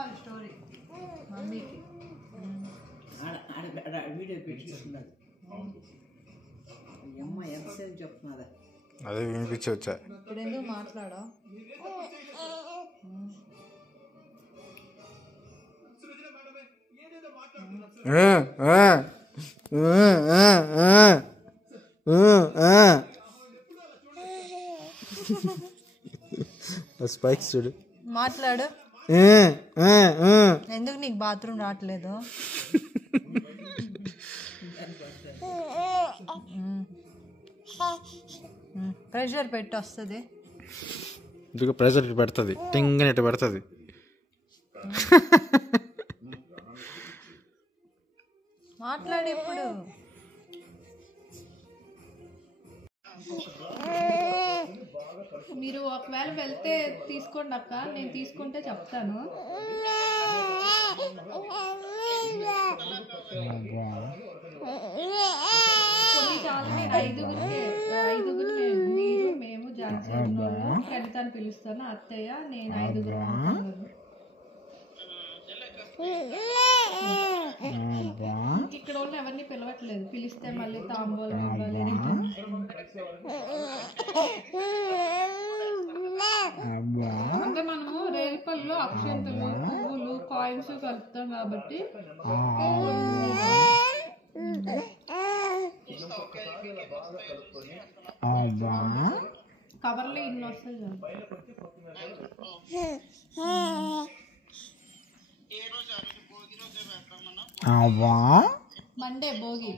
చెప్పాలి స్టోరీ మమ్మీకి. వీడియో పెట్టిస్తున్నది అమ్మ ఎంతసేపు చెప్తున్నదా అదే వినిపించవచ్చా ఇప్పుడు ఎందుకు మాట్లాడా స్పైక్స్ చూడు మాట్లాడు. ఎందుకు నీకు బాత్రూమ్ రావట్లేదు? ప్రెషర్ పెట్టి వస్తుంది. ఇదిగో ప్రెషర్ ఇటు పెడుతుంది, టింగ్ ఇటు పెడుతుంది. మాట్లాడు ఇప్పుడు. మీరు ఒకవేళ వెళ్తే తీసుకోండి అక్క, నేను తీసుకుంటే చెప్తాను. కొన్ని చాలా నేను ఐదుగురు మీరు మేము ఝాన్సీ కవితని పిలుస్తాను, అత్తయ్య నేను 5 ఇక్కడ వాళ్ళు ఎవరిని పిలవట్లేదు. పిలిస్తే మళ్ళీ తాంబూలం ఇవ్వాలి. అంటే మనము రేపల్లో అక్షంతలు పువ్వులు కాయిన్స్ కలుపుతాం కాబట్టి కవర్లో ఇన్ని వస్తాయి కదా. మండే భోగి,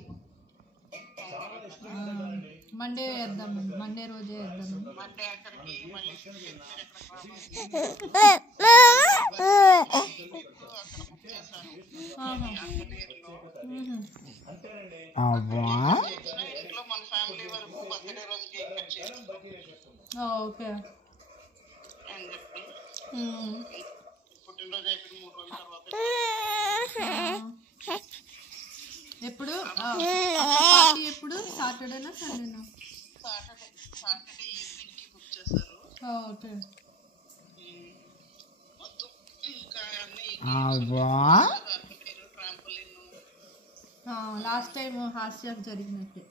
మండే వేద్దాం. మండే రోజే వేద్దాం. ఓకే. ఎప్పుడు పార్టీ? ఎప్పుడు? సాటర్డేనా సండేనా? ఓకే. లాస్ట్ టైం హాస్యం జరిగినట్టే.